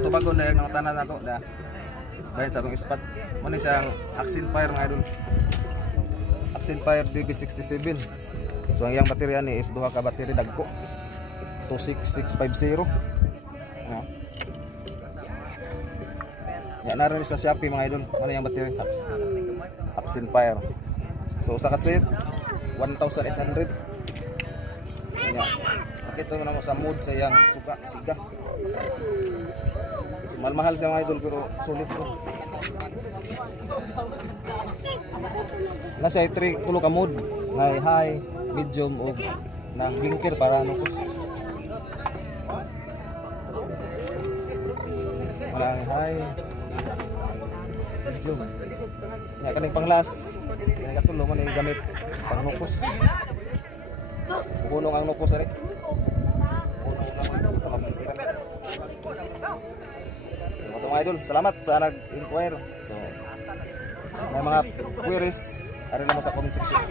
tubagon na yung tanan nato da. Bayan sa atong spot. Mo ni siyang Axenfire mga idol. Axenfire DB67. So ang iyang baterya ni is duha ka battery dagko. 26650. Ya naroon sa Shopee mga idol. Ano yung battery? Axenfire. So usa ka set 1,800. Ya. Pakita mo na mo sa mood sa iyang suka siga. Mahal siya mga idol pero sulit ko. Nasa 3 tulo ka mode, na high, medium o na blinker para ano ko. Walang high, medium. Nya kaning panglas, kani katulo mo ni gamit pang nukos. Punong ang nukos ari. Mga idol, salamat sa nag-inquire. So, may mga queries, ari na mo sa comment section.